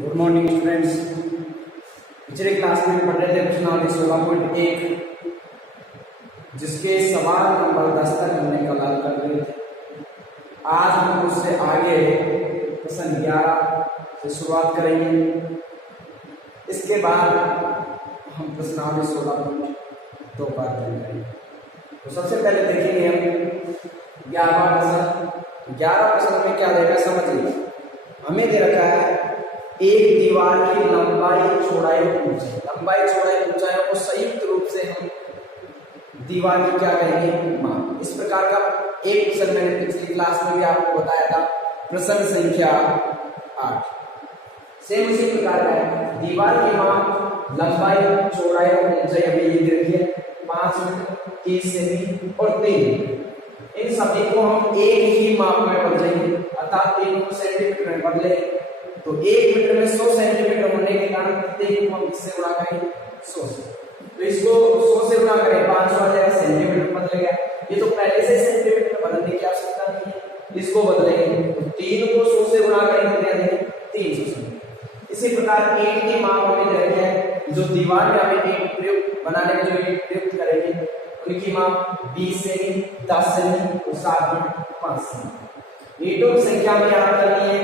Good morning students. पिछले class में पढ़ रहे थे प्रश्नावली 16.1 जिसके सवाल नंबर 10 तक हमने कल हल कर लिए थे। आज हम उससे आगे प्रश्न 11 से शुरुआत करेंगे। इसके बाद हम प्रश्नावली 16.2 पर करेंगे। तो सबसे पहले देखेंगे हम 11वां प्रश्न। 11 प्रश्न में क्या देगा समझिए। हमें दे रखा है एक दीवार की लंबाई चौड़ाई ऊंचाई को संयुक्त रूप से हम दीवार की क्या कहेंगे माप। इस प्रकार का एक प्रश्न मैंने पिछली क्लास में भी आपको बताया था, प्रश्न संख्या 8। सेम उसी प्रकार का है। दीवार की माप लंबाई चौड़ाई और ऊंचाई हमें ये दे रखी है 5 मीटर 30 सेमी और 3। इन सभी को हम एक ही माप में बदलेंगे अर्थात 3 को सेंटीमीटर में बदलेंगे। तो 1 मीटर में 100 सेंटीमीटर होने के कारण प्रत्येक को हम किससे गुणा करेंगे 100 से। तो इसको 100 से गुणा करें 500 आ जाएगा, सेंटीमीटर बदलेगा। ये तो पहले से सेंटीमीटर बदलने की आवश्यकता नहीं है, इसको बदलेंगे। तो 3 को 100 से गुणा करेंगे कितना देंगे 300 सेंटीमीटर। इसी प्रकार ईंट की माप हमें दे रखी है, जो दीवार में हमें ईंट प्रयुक्त बनाने में जो ईंट प्रयुक्त करेंगे उनकी माप 20 सेमी 10 सेमी और 7 में 5 सेमी। ईंटों की संख्या में याद करनी है।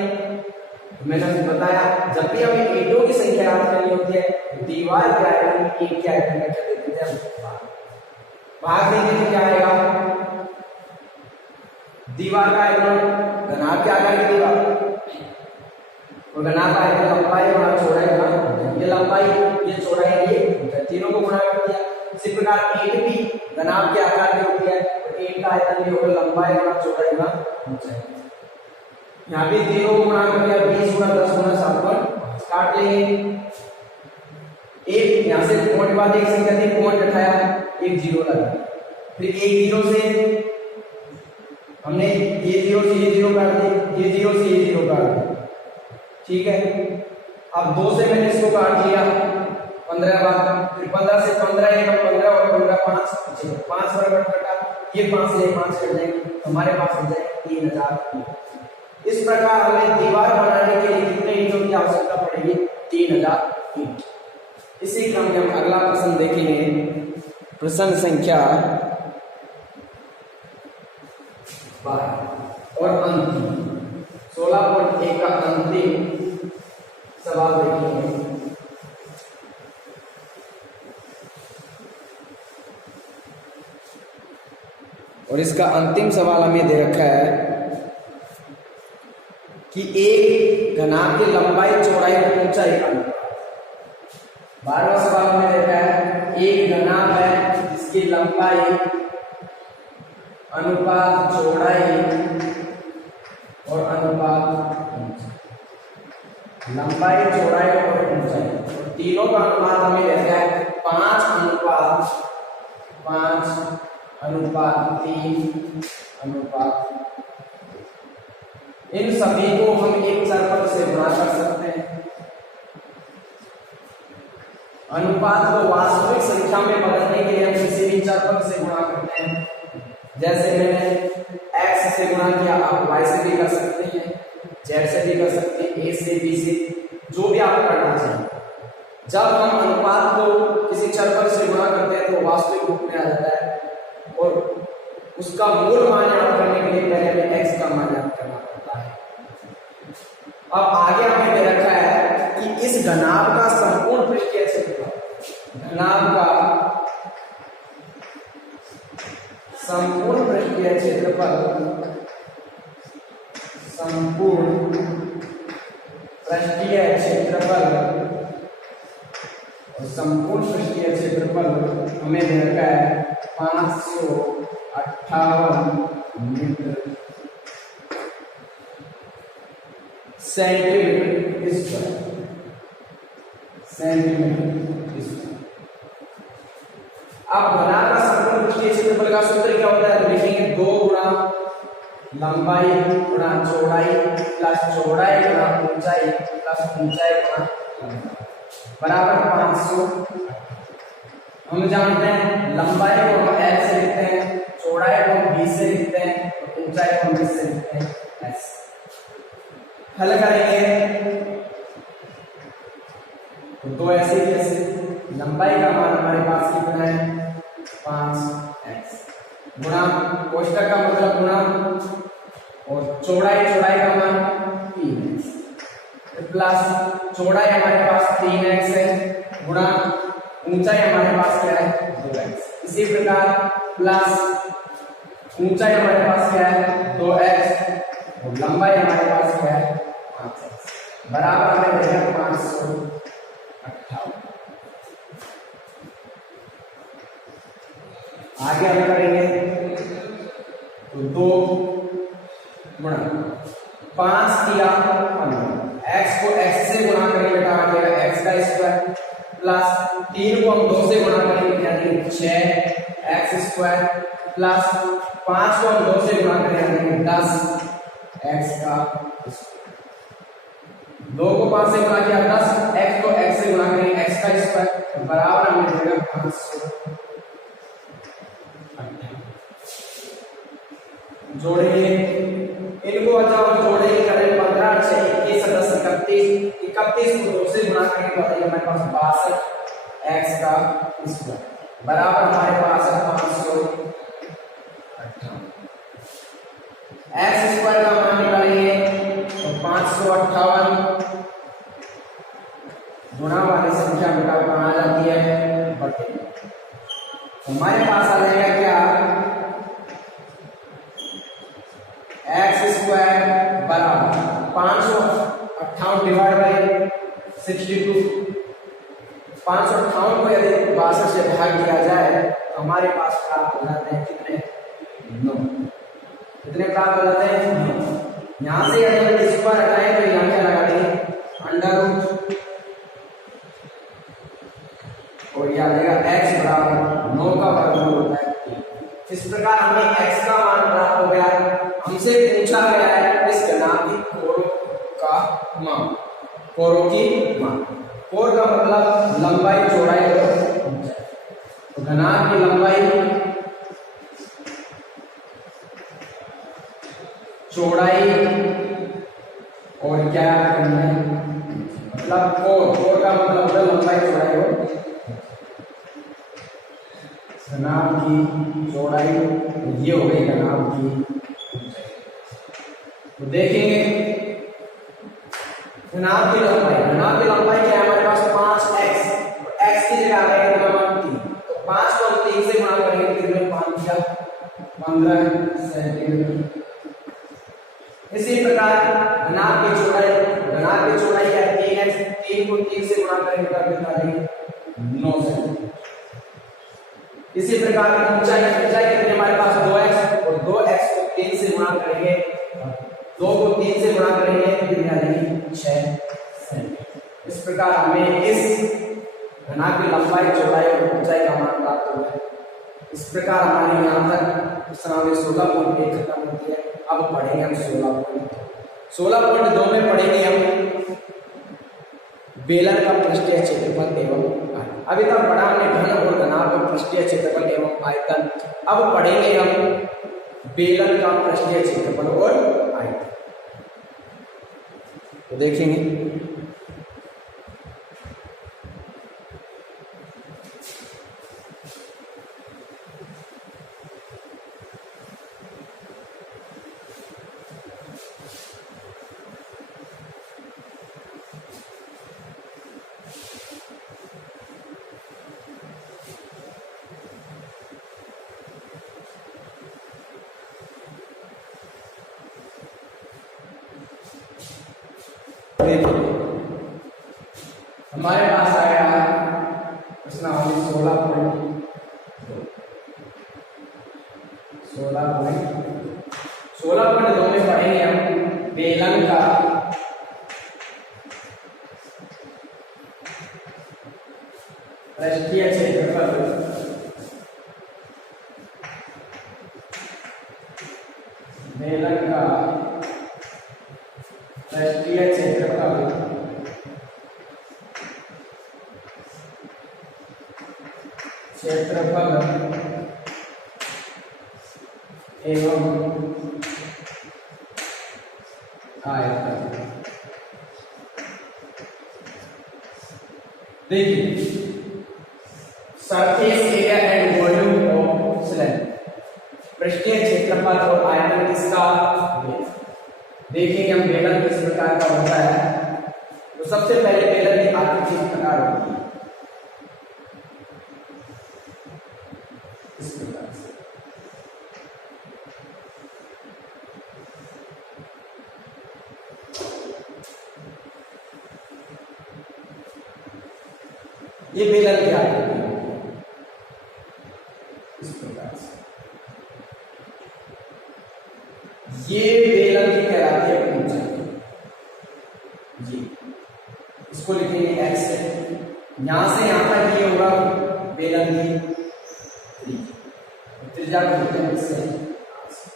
मैंने बताया जब भी हमें ईंटों की संख्या याद करनी होती है दीवार क्या आएगा ईंट क्या आएगा क्या देते हैं भाग देंगे तो क्या आएगा दीवार का आएगा घनाभ क्या आएगा दीवार और घनाभ आएगा लंबाई और चौड़ाई गुणा ये लंबाई ये चौड़ाई ये तीनों को गुणा कर दिया। इसी प्रकार ईंट भी घनाभ के आकार की होती है और ईंट का आयतन भी होगा लंबाई गुणा चौड़ाई गुणा ऊंचाई। यहाँ भी 3 को गुणा कर दिया 20 गुणा 10 गुणा 7 पर काट लेंगे। एक यहाँ से पॉइंट बाद एक संख्या थी पॉइंट उठाया एक जीरो लगा, फिर एक जीरो से हमने ये जीरो से ये जीरो काट दिया, ये जीरो से ये जीरो काट दिया, ठीक है। अब 2 से मैंने इसको काट लिया 15 बार, फिर 15 से 15 एक 15 और 15 5 5 बराबर कटा, ये 5 से 5 कट जाएंगे, हमारे पास हो जाए 3000। इस प्रकार हमें दीवार बनाने के लिए कितने ईंटों की आवश्यकता पड़ेगी 3000 ईंट। इसी क्रम में हम अगला प्रश्न देखेंगे, प्रश्न संख्या 12 और अंतिम 16.1 का अंतिम सवाल देखेंगे। और इसका अंतिम सवाल हमें दे रखा है कि एक घनाभ की लंबाई चौड़ाई और ऊंचाई का 12वां सवाल में देखा है एक घनाभ है जिसकी लंबाई अनुपात चौड़ाई और अनुपात लंबाई चौड़ाई और ऊंचाई तीनों का अनुपात हमें देखा है 5:3:3। इन सभी को हम एक चरपद से गुणा कर सकते हैं। अनुपात को वास्तविक संख्या में बदलने के लिए हम किसी भी चरपद से गुणा करते हैं। जैसे मैंने x से गुणा किया, आप y से भी कर सकते हैं, z से भी कर सकते हैं, a से b से, जो भी आप करना चाहें। जब हम अनुपात को किसी चरपद से गुणा करते हैं तो वास्तविक रूप में आ जाता है और उसका मूल मान याद करने के लिए पहले हमें x का मान याद करना पड़ता है। अब आगे हमें दे रखा है कि इस घनाभ का संपूर्ण पृष्ठीय क्षेत्रफल घनाभ का संपूर्ण पृष्ठीय क्षेत्रफल हमें दे रखा है 558 मीटर सेंटीमीटर स्क्वायर। अब घनाभ का संपूर्ण पृष्ठीय क्षेत्रफल का सूत्र क्या होता है लिखेंगे 2 गुणा लंबाई गुणा चौड़ाई प्लस चौड़ाई गुणा ऊंचाई प्लस ऊंचाई गुणा बराबर 500। हम जानते हैं लंबाई को हम l से लिखते हैं, चौड़ाई को हम b से लिखते हैं और ऊंचाई को हम s से लिखते हैं s। हल करेंगे दो ऐसे ही ऐसे लंबाई का मान हमारे पास कितना है 5x गुणा कोष्टक का मतलब गुणा और चौड़ाई का मान 3x प्लस चौड़ाई हमारे पास 3x है गुणा ऊंचाई हमारे पास क्या है 2x। इसी प्रकार प्लस ऊंचाई हमारे पास क्या है 2x और लंबाई हमारे पास क्या है 5x बराबर हमें देगा 558। आगे हम करेंगे तो 2 गुणा 5 दिया 15 x को x से गुणा करेंगे बेटा आ जाएगा x का स्क्वायर प्लस 3 को हम 2 से गुणा करेंगे क्या देंगे 6x स्क्वायर प्लस 5 को हम 2 से गुणा करेंगे 10 x का स्क्वायर 2 को 5 से गुणा किया 10 x को x से गुणा करेंगे x का स्क्वायर बराबर हमें देगा 500। जोड़ेंगे इनको अच्छा हम जोड़ेंगे करेंगे 15 से 21 10 31 को 2 से गुणा करेंगे तो आएगा हमारे पास 62 x का स्क्वायर बराबर हमारे पास है 558। x स्क्वायर का मान निकालेंगे तो 558 गुणा वाली संख्या बेटा कहाँ आ जाती है बटे हमारे पास आ जाएगा क्या x स्क्वायर बराबर 558 डिवाइड बाई 62 558 को यदि 62 से भाग दिया जाए तो हमारे पास प्राप्त हो जाते हैं कितने 9 कितने प्राप्त हो जाते हैं 9। यहाँ से यदि हम स्क्वायर हटाएं तो यहाँ क्या लगा देंगे अंडर रूट और यह आ जाएगा x बराबर 9 का वर्गमूल होता है। इस प्रकार हमें x का मान प्राप्त हो गया। हमसे पूछा गया है इस घनाभ कोर का मान कोरों की मान कोर का मतलब लंबाई चौड़ाई और ऊंचाई तो घनाभ की लंबाई चौड़ाई और क्या करना है मतलब कोर का मतलब लंबाई चौड़ाई और घनाभ की चौड़ाई ये हो गई घनाभ की तो देखेंगे घनाभ की लंबाई क्या है हमारे पास 5x तो x की जगह आ जाएगा मान 3 तो 5 को हम 3 से गुणा करेंगे कितने 5 या 15 सेंटीमीटर। इसी प्रकार घनाभ की चौड़ाई क्या है 3x 3 को 3 से गुणा करेंगे तब कितना देंगे 9 सेंटीमीटर। इसी प्रकार ऊंचाई कितनी हमारे पास 2x और 2x को 3 से गुणा करेंगे 2 को 3 से गुणा करेंगे कितनी आ जाएगी 6 सेंटीमीटर। इस प्रकार हमें इस घनाभ की लंबाई चौड़ाई और ऊंचाई का मान प्राप्त हो गया। इस प्रकार हमारे यहाँ तक इस तरह 16.1 खत्म होती है। अब पढ़ेंगे हम 16.2 में पढ़ेंगे हम बेलन का पृष्ठीय क्षेत्रफल एवं आयतन। अभी तक पढ़ा हमने घन और घनाभ का पृष्ठीय क्षेत्रफल एवं आयतन। अब पढ़ेंगे हम बेलन का पृष्ठीय क्षेत्रफल और आयतन। तो देखेंगे हमारे पास आया प्रश्न 16.2 में पढ़ेंगे हम बेलन का पृष्ठीय क्षेत्रफल बेलन का पृष्ठीय क्षेत्रफल एवं आयतन। देखिए surface area and volume of cylinder, पृष्ठीय क्षेत्रफल और आयतन किसका। देखिए हम बेलन किस प्रकार का होता है। तो सबसे पहले बेलन की आकृति इस प्रकार होती है, इस प्रकार से। ये बेलन की आकृति इस प्रकार से। ये बेलन की कहलाती है ऊंचाई। ये इसको लिखेंगे एक्स से, यहां से यहां तक ये होगा बेलन की त्रिज्या को लिखते हैं इससे।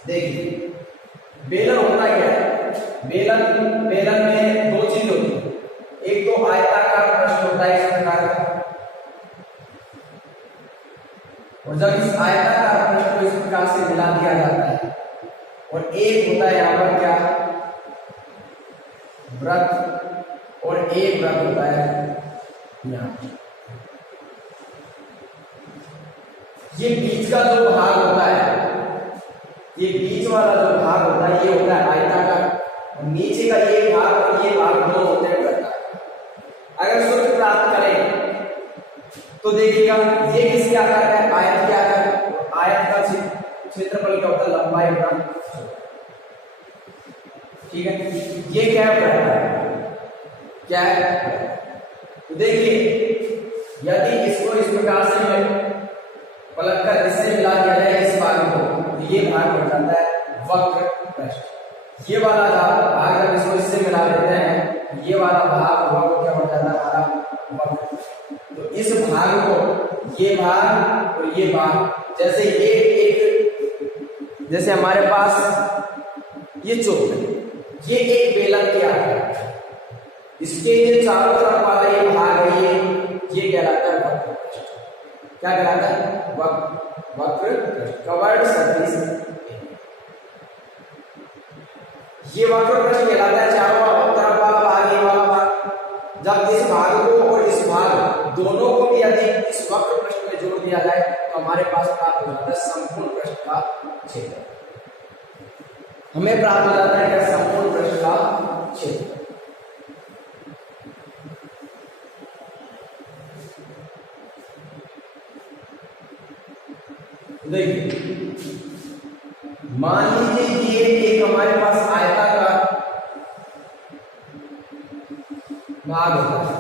देखिए बेलन होता क्या है, बेलन में दो चीज होती है, एक तो आयताकार पृष्ठ होता है इस प्रकार का, और जब इस आयताकार पृष्ठ को इस प्रकार से मिला दिया जाता है, और एक होता है यहां पर क्या वृत्त, और एक वृत्त होता है यहां। ये बीच का जो भाग होता है, ये बीच वाला जो भाग होता है ये होता है आयताकार, और नीचे का ये भाग और ये भाग दोनों होते हैं वृत्ताकार। अगर सूत्र प्राप्त करें तो देखिएगा ये किसके आकार का है, आयत के आकार का। आयत का क्षेत्रफल क्या होता है, लंबाई गुणा, ठीक है। ये क्या है, क्या है। तो देखिए यदि इसको इस प्रकार से पलट कर इससे मिला दिया जाए इस भाग को, तो ये भाग हो जाता है वक्र पृष्ठ। ये वाला भाग जब इसको इससे मिला देते हैं, ये वाला भाग वक्र क्या हो जाता है हमारा वक्र। तो इस भाग को, ये भाग और ये भाग, जैसे एक जैसे हमारे पास ये चौक है, ये एक बेलन के आकार है, इसके ये चारों तरफ वाला ये भाग है, ये कहलाता है वक्र पृष्ठ। क्या कहलाता है, वक्र पृष्ठ, कवर्ड सरफेस। ये वक्र पृष्ठ कहलाता है, चारों तरफ वाला भाग, ये वाला भाग। जब इस भाग को और इस भाग दोनों को भी यदि इस वक्र पृष्ठ में जोड़ दिया जाए तो हमारे पास प्राप्त हो जाता है संपूर्ण पृष्ठ का क्षेत्र। हमें प्राप्त हो जाता है क्या, संपूर्ण पृष्ठ का क्षेत्र। देखिए मान लीजिए ये एक हमारे पास आयताकार भाग होता है,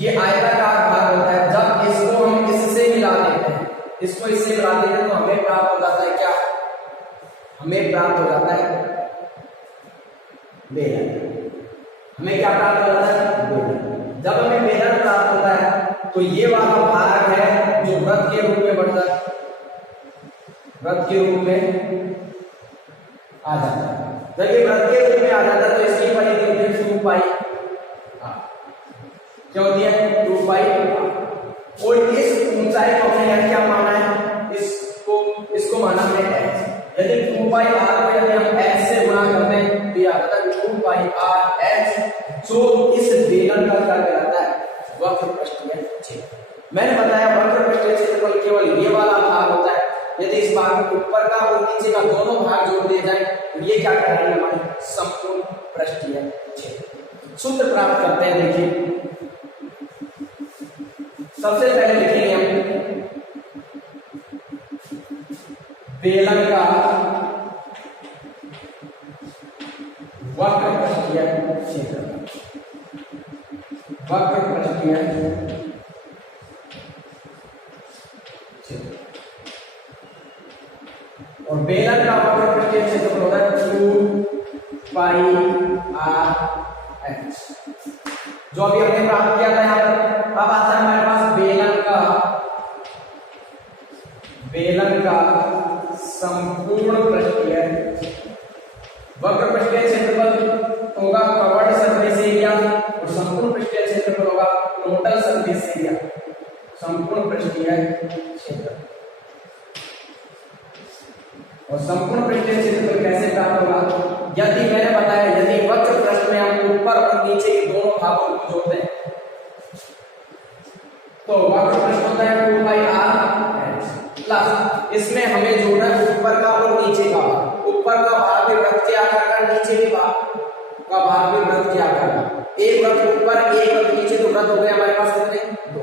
ये आयताकार भाग होता है। जब इसको हम इससे मिला देते हैं, इसको इससे मिला देते हैं तो हमें प्राप्त हो जाता है क्या, हमें प्राप्त हो जाता है बेलन। हमें क्या प्राप्त हो जाता है, बेलन। जब हमें बेलन प्राप्त होता है तो ये वाला भाग है जो वृत्त के रूप में बढ़ता है, वृत्त के रूप में आ जाता है। जब ये वृत्त के रूप में आ जाता है तो इसकी परिधि होती है 2 पाई, क्या होती है 2 पाई। और इस ऊंचाई को हमने यहां क्या माना है, इसको माना हमने h। यदि 2 पाई r को यदि हम h से गुणा करते हैं तो यह आता है 2 पाई r h, जो इस बेलन का क्या कहलाता है, वक्र पृष्ठीय क्षेत्र। मैंने बताया वक्र पृष्ठीय क्षेत्रफल केवल ये वाला भाग होता है। यदि इस भाग में ऊपर का और नीचे का दोनों भाग जोड़ दिए जाए तो ये क्या कहलाएंगे, हमारे संपूर्ण पृष्ठीय क्षेत्र। सूत्र प्राप्त करते हैं। देखिए सबसे पहले लिखेंगे हम बेलन का वक्र पृष्ठीय क्षेत्र, वक्र पृष्ठीय क्षेत्र। और बेलन का वक्र पृष्ठीय क्षेत्र होता है 2 पाई r h, जो अभी हमने प्राप्त किया था यहाँ पर। अब आता है हमारे पास बेलन का संपूर्ण पृष्ठीय वक्र पृष्ठीय क्षेत्रफल होगा कवर्ड सरफेस एरिया, और संपूर्ण पृष्ठीय क्षेत्रफल होगा टोटल सरफेस एरिया, संपूर्ण पृष्ठीय क्षेत्र। और संपूर्ण पृष्ठीय क्षेत्रफल कैसे प्राप्त होगा, यदि मैंने बताया यदि वक्र पृष्ठ में हम ऊपर और नीचे के दोनों भागों को जोड़ते हैं तो वक्र प्रश्न होता है 2πr प्लस इसमें हमें जोड़ना है ऊपर का और नीचे का भाग। ऊपर का भाग भी वृत्त के आकार का, नीचे के भाग का भाग भी वृत्त के आकार का। एक वृत्त ऊपर एक वृत्त नीचे, तो वृत्त हो गए हमारे पास कितने? दो।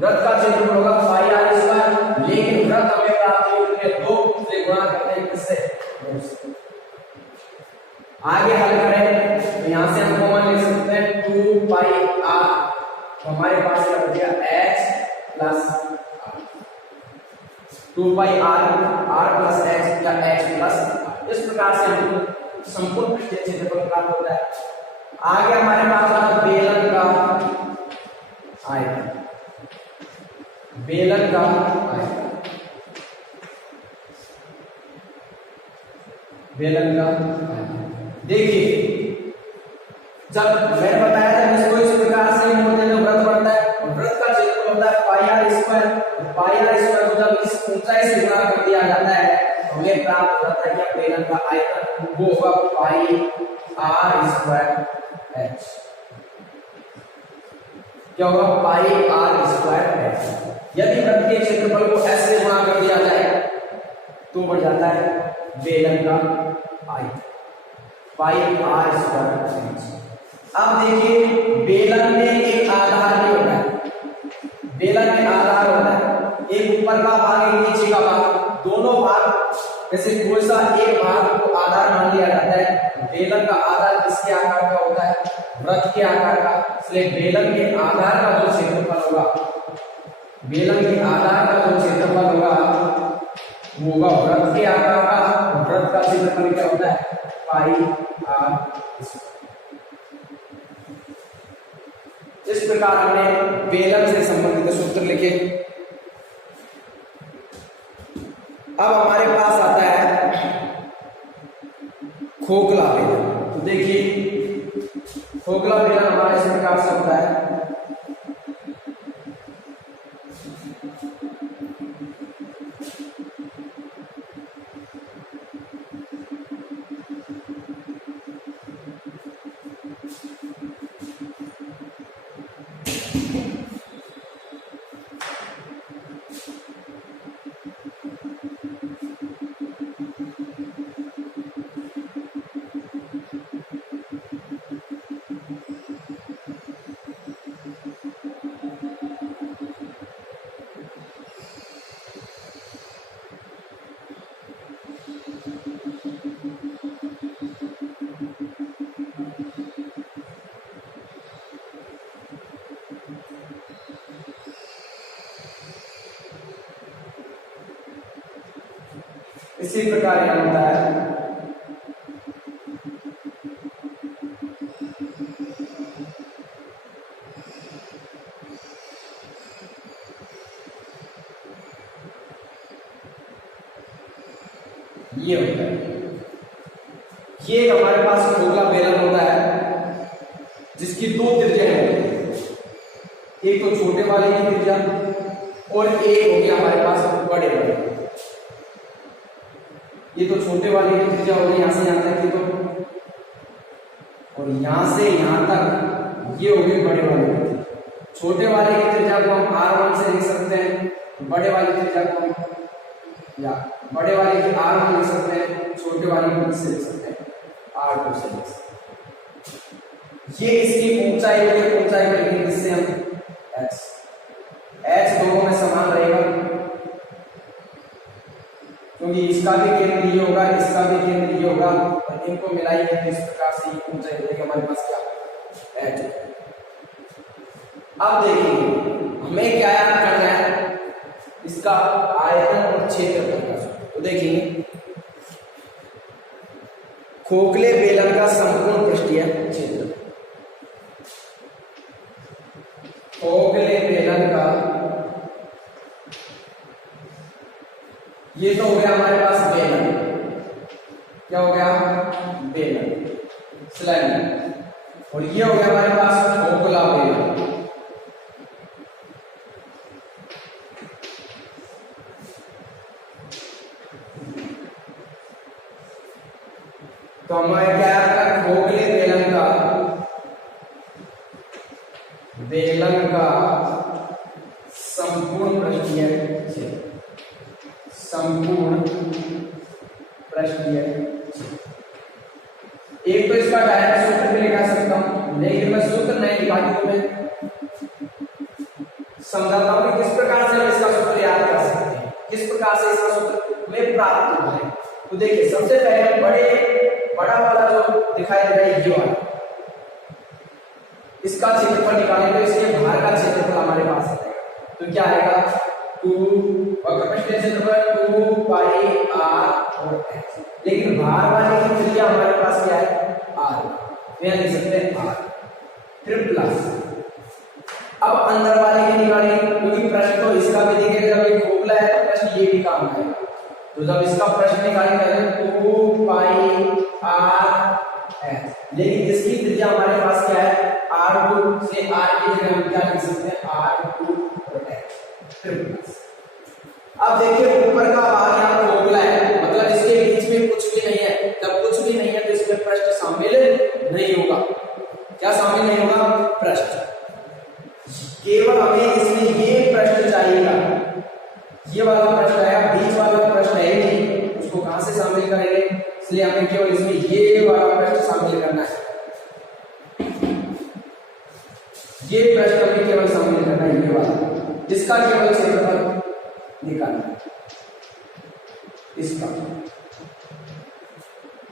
वृत्त का क्षेत्रफल होगा πr², लेकिन वृत्त हमें प्राप्त हुए 2 से गुणा करते हैं किससे? 2 से। आगे हल करें तो यहां से हम कॉमन ले सकते हैं 2πr, तो हमारे पास क्या हो गया h plus r। 2πr r plus h या h प्लस r। इस प्रकार से हम संपूर्ण पृष्ठीय क्षेत्रफल प्राप्त होता है। आगे हमारे पास आता बेलन का आयतन। बेलन का आयतन, बेलन का आयतन देखिए, जब मैंने बताया था इसको इस प्रकार से मोड़ने में वृत्त बनता है और वृत्त का क्षेत्रफल होता है πr²। πr² को जब इस ऊंचाई से गुणा कर दिया जाता है तो हमें प्राप्त होता है कि बेलन का आयतन वो होगा πr²h। क्या होगा? πr²h। यदि वृत्त के क्षेत्रफल को s से गुणा कर दिया जाए तो बढ़ जाता है बेलन का आयतन πr²h। अब देखिए, बेलन में एक आधार भी होता है। बेलन में आधार होता है, एक ऊपर का भाग एक नीचे का भाग, दोनों भाग जैसे कोई सा एक भाग को आधार मान लिया जाता है। बेलन का आधार किसके आकार का होता है? वृत्त के आकार का। इसलिए बेलन के आधार का जो क्षेत्रफल होगा, बेलन के आधार का जो क्षेत्रफल होगा वो होगा वृत्त के आकार का। वृत्त का क्षेत्रफल क्या होता है? πr²। इस प्रकार हमने बेलन से संबंधित सूत्र लिखे। अब हमारे पास आता है खोखला बेलन। तो देखिए, खोखला बेलन हमारे इस प्रकार से होता है। इसी प्रकार यहां होता है ये होता है। ये हमारे पास खोखला बेलन होता है जिसकी 2 त्रिज्याएं होती हैं। एक तो छोटे वाले की त्रिज्या और एक हो गया हमारे पास बड़े वाले। ये तो छोटे वाले की त्रिज्या हो गई यहां से यहां तक की, तो और यहां से यहां तक ये हो गई बड़े वाले की त्रिज्या। छोटे वाले की त्रिज्या को हम r1 से लिख सकते हैं, बड़े वाले की त्रिज्या को हम या बड़े वाले की r1 लिख सकते हैं, छोटे वाले को किससे लिख सकते हैं? r2 से लिख सकते हैं। ये इसकी ऊंचाई को लिखेंगे किससे हम? h दोनों में समान रहेगा क्योंकि इसका भी केंद्र ये होगा, इसका भी केंद्र ये होगा, और इनको मिलाएंगे तो इस प्रकार से ऊंचाई रहेगी हमारे पास क्या? h। अब देखिए हमें क्या याद करना है? इसका आयतन और क्षेत्रफल का सूत्र। तो देखिए, खोखले बेलन का संपूर्ण पृष्ठीय क्षेत्र, खोखले बेलन का, ये तो हो गया हमारे पास बेलन। क्या हो गया? बेलन, सिलेंडर। और ये हो गया हमारे पास खोखला बेलन। तो हमारे क्या आता है? खोखले बेलन का प्रश्न दिया है। एक तो इसका डायरेक्ट सूत्र भी निकाल सकता हूं, लेकिन मैं सूत्र नहीं निकालूंगा, मैं समझाता हूं कि किस प्रकार से हम इसका सूत्र याद कर सकते हैं, किस प्रकार से इसका सूत्र में प्राप्त होता है। तो देखिए सबसे पहले हम बड़ा वाला जो दिखाई दे रहा है ये वाला, इसका क्षेत्रफल निकालेंगे तो इसके बाहर का क्षेत्रफल हमारे पास आएगा। तो क्या आएगा 2 और कैपेसिटी क्षेत्रफल 2 पाई r और h, लेकिन बाहर वाले की त्रिज्या हमारे पास क्या है r, तो यहां लिख सकते हैं r फिर प्लस। अब अंदर वाले की निकालेंगे क्योंकि प्रश्न तो इसका भी दिखेगा, जब ये खोखला है तो प्रश्न ये भी काम आएगा। तो जब इसका प्रश्न निकालेंगे 2 पाई r h, लेकिन इसकी त्रिज्या हमारे पास क्या है r2 से r की जगह हम क्या लिख सकते हैं r2 और h फिर प्लस। अब देखिए ऊपर का भाग यहाँ खोखला है, मतलब इसके बीच में कुछ भी नहीं है। जब कुछ भी नहीं है तो इसमें पृष्ठ शामिल नहीं होगा। क्या शामिल नहीं होगा? पृष्ठ। केवल हमें इसमें ये पृष्ठ चाहिएगा, ये वाला पृष्ठ आया, बीच वाला पृष्ठ है नहीं, उसको कहां से शामिल करेंगे? इसलिए हमें केवल इसमें ये वाला पृष्ठ शामिल करना है, ये पृष्ठ हमें केवल शामिल करना है, ये वाला, जिसका केवल क्षेत्रफल निकालना है इसका।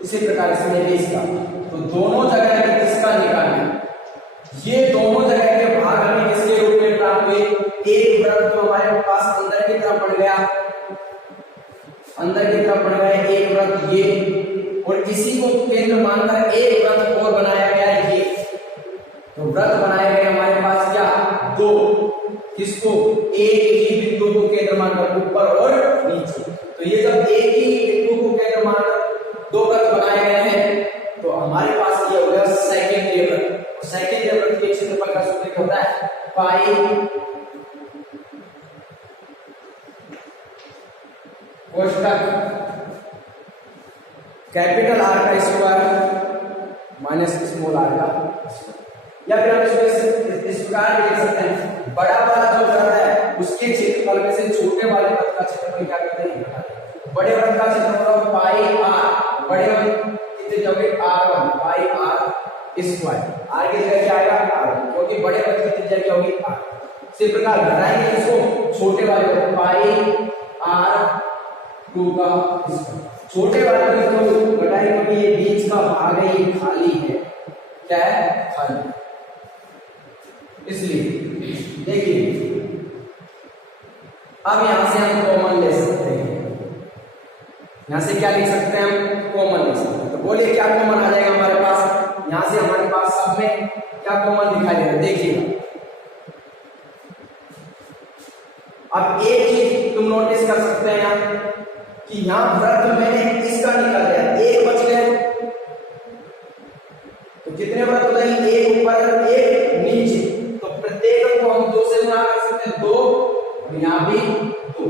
इसी प्रकार इसमें भी इसका, तो दोनों जगह हमें किसका निकालना है? ये दोनों जगह के भाग हमें किसके रूप में प्राप्त हुए? एक वृत्त तो हमारे पास अंदर की तरफ बढ़ गया, अंदर की तरफ बढ़ गया एक वृत्त ये, और इसी को केंद्र मानकर एक वृत्त और बनाया गया ये। तो वृत्त बनाए गए हमारे पास क्या? दो, किसको? एक ही बिंदु को केंद्र मानकर, ऊपर और नीचे। तो ये जब एक ही बिंदु को केंद्र मानकर दो वृत्त बनाए गए हैं तो हमारे पास ये हो गया सेकेंडरी वृत्त। सेकेंडरी वृत्त के क्षेत्रफल का सूत्र क्या होता है? पाई कोष्टक कैपिटल R का स्क्वायर माइनस स्मॉल r का स्क्वायर। या फिर हम इसको इस प्रकार लिख सकते हैं, बड़ा वाला जो वृत्त है उसके क्षेत्रफल में से छोटे वाले वृत्त का क्षेत्रफल क्या कहते हैं? बड़े वृत्त का क्षेत्रफल पाई r, बड़े वृत्त कितने जगह r1 पाई r स्क्वायर, r की जगह क्या आएगा r, क्योंकि बड़े वृत्त की त्रिज्या क्या होगी r। इसी प्रकार घटाएंगे इसको छोटे वाले को, पाई r2 का स्क्वायर। छोटे वाले को घटाएंगे क्योंकि ये बीच का भाग है, ये खाली है, क्या है? खाली। इसलिए देखिए अब यहां से हम कॉमन ले सकते हैं, यहां से क्या लिख सकते हैं? हम कॉमन ले सकते हैं। तो बोलिए क्या कॉमन आ जाएगा हमारे पास? यहां से हमारे पास सब में क्या कॉमन दिखाई दे रहा है? देखिएगा अब एक चीज तुम नोटिस कर सकते हैं यहाँ कि यहां वृत्त मैंने इसका निकाल दिया, एक बच गया। तो कितने वृत्त हो गए? एक ऊपर एक नीचे, तो प्रत्येक को हम 2 से गुणा कर सकते हैं, 2, और यहां भी 2,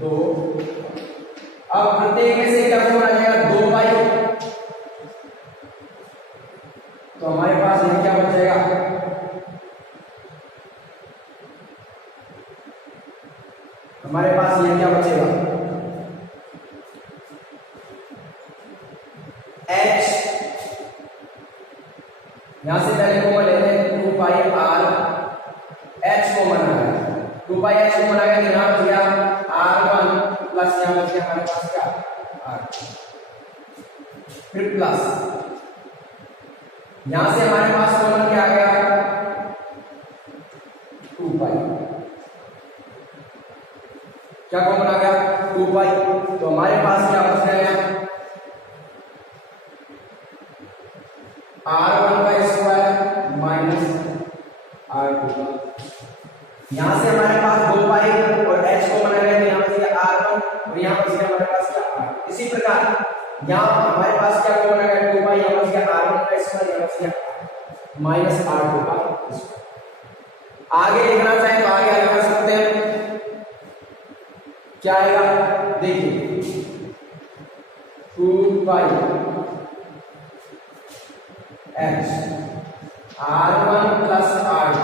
2। अब प्रत्येक में से क्या कॉमन आ जाएगा? 2 पाई। तो हमारे पास ये क्या बच जाएगा? हमारे पास ये क्या बचेगा? h, यहां से पहले कॉमन लेते हैं 2 पाई r, h कॉमन आ गया, 2 पाई h कॉमन आ गया, तो यहां बच गया r1 प्लस यहां बच गया हमारे पास क्या? r, फिर प्लस यहां से हमारे पास कॉमन क्या आ गया? 2 पाई, क्या कॉमन आ गया? 2 पाई। तो हमारे पास क्या बच गया? r1 का स्क्वायर माइनस r2 का। यहां से हमारे पास 2 पाई और h कॉमन आ गया, तो यहां बच गया r1 और यहां बच गया हमारे पास क्या? r। इसी प्रकार यहां हमारे पास क्या कॉमन आ गया? 2 पाई, यहां बच गया r1 का स्क्वायर, यहां बच गया माइनस r2 का स्क्वायर। आगे लिखना चाहे तो आगे लगा सकते हैं, क्या आएगा? देखिए 2 पाई h r1 प्लस r2।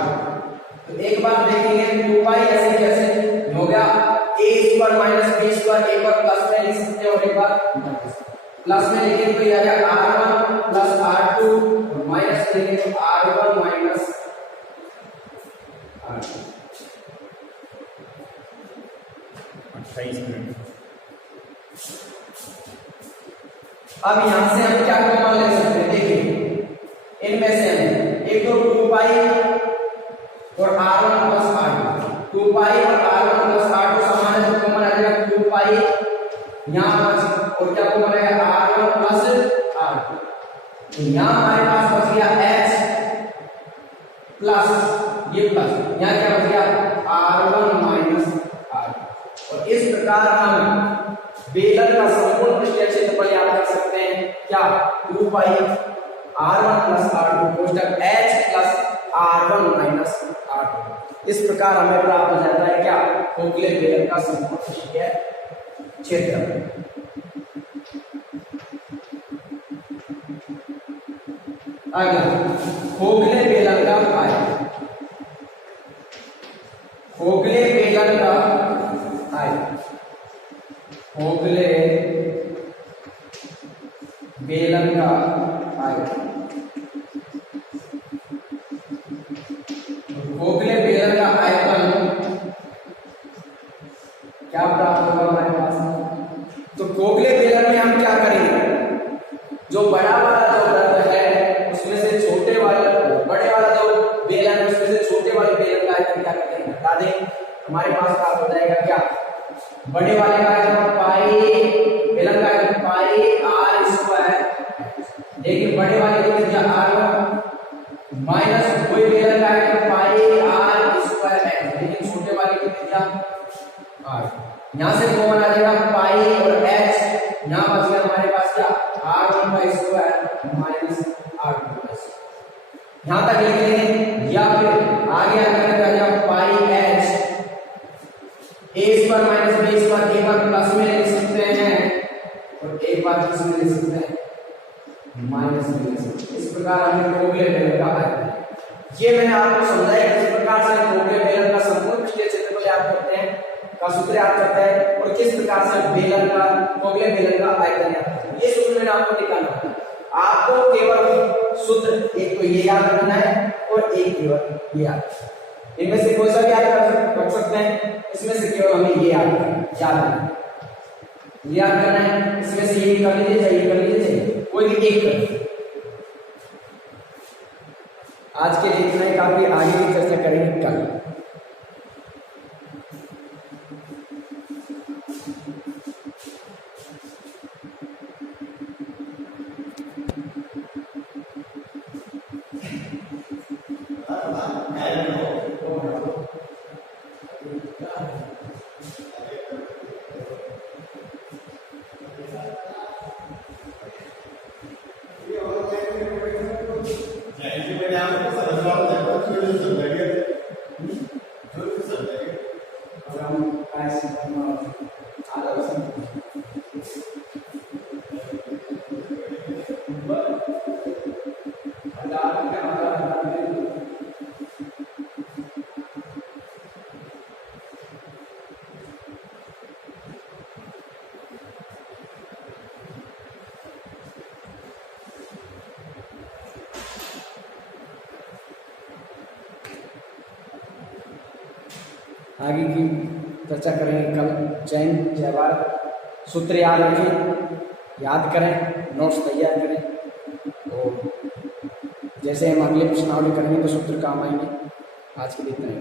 तो एक बात देखेंगे 2 पाई ऐसे कैसे हो गया? ए स्क्वायर माइनस बी स्क्वायर एक बार प्लस में लिख सकते हैं और एक बार प्लस में लिखेंगे तो यह आ जाएगा r1 प्लस r2 माइनस में लिखेंगे तो r1 माइनस r2। 28 मिनट। अब यहां से हम क्या कॉमन ले सकते हैं, देखिए इनमें से हम एक तो 2 पाई और r1 प्लस r2, 2 पाई और r1 प्लस r2 समान है तो कॉमन आ जाएगा 2 पाई यहां बच और क्या कॉमन आएगा r1 प्लस r2। तो यहां हमारे पास बच गया h प्लस ये प्लस यहां क्या बच गया r1 माइनस r2। और इस प्रकार हम बेलन का संपूर्ण पृष्ठीय क्षेत्रफल याद कर सकते हैं क्या 2 पाई r1 प्लस r2 कोष्ठक h plus r1 minus r2। इस प्रकार हमें प्राप्त हो जाता है क्या खोखले बेलन का संपूर्ण पृष्ठीय क्षेत्रफल। अगला खोखले बेलन का आयतन, खोखले बेलन का आयतन, खोखले बेलन का आयतन, खोखले बेलन का आयतन क्या प्राप्त होगा हमारे पास। तो खोखले बेलन में हम क्या करेंगे, जो बड़ा वाला जो वृत्त है उसमें से छोटे वाले बड़े वाला जो बेलन है उसमें से छोटे वाले बेलन का आयतन क्या करेंगे बता दें। हमारे पास प्राप्त हो जाएगा क्या बड़े वाले का आयतन पाई बेलन का आयतन पाई r स्क्वायर, लेकिन बड़े वाले की त्रिज्या r1 माइनस वही बेलन का आयतन पाई r स्क्वायर x, लेकिन छोटे वाले की त्रिज्या r। यहां से कॉमन आ जाएगा पाई और h, यहां बच गया हमारे पास क्या r1 का स्क्वायर माइनस r2 का स्क्वायर। यहां तक लिख लेंगे या फिर आगे आकर आ जाएगा पाई h a square minus b square एक बार प्लस में लिख सकते हैं और एक बार किसमें लिख सकते हैं माइनस में लिख सकते हैं। इस प्रकार हमें खोखले बेलन का आयतन, ये मैंने आपको समझाया किस प्रकार से खोखले बेलन का संपूर्ण पृष्ठीय क्षेत्रफल याद करते हैं का सूत्र याद करते हैं और किस प्रकार से बेलन का खोखले बेलन का आयतन याद करते हैं। ये सूत्र मैंने आपको निकालना है, आपको केवल सूत्र एक तो ये याद रखना है और एक केवल ये याद, इनमें से कोई सा भी याद कर सकते हैं, इसमें से केवल हमें ये याद करना है, इसमें से ये भी कर लीजिए चाहिए कर लीजिए कोई भी एक कर। आज के लिए इतना ही, काफी आगे की चर्चा करेंगे कल। आगे की चर्चा करेंगे कल। जय हिंद जय भारत। सूत्र याद रखें, याद करें, नोट्स तैयार करें और जैसे हम अगले प्रश्नावली करेंगे तो सूत्र काम आएंगे। आज के लिए इतना ही।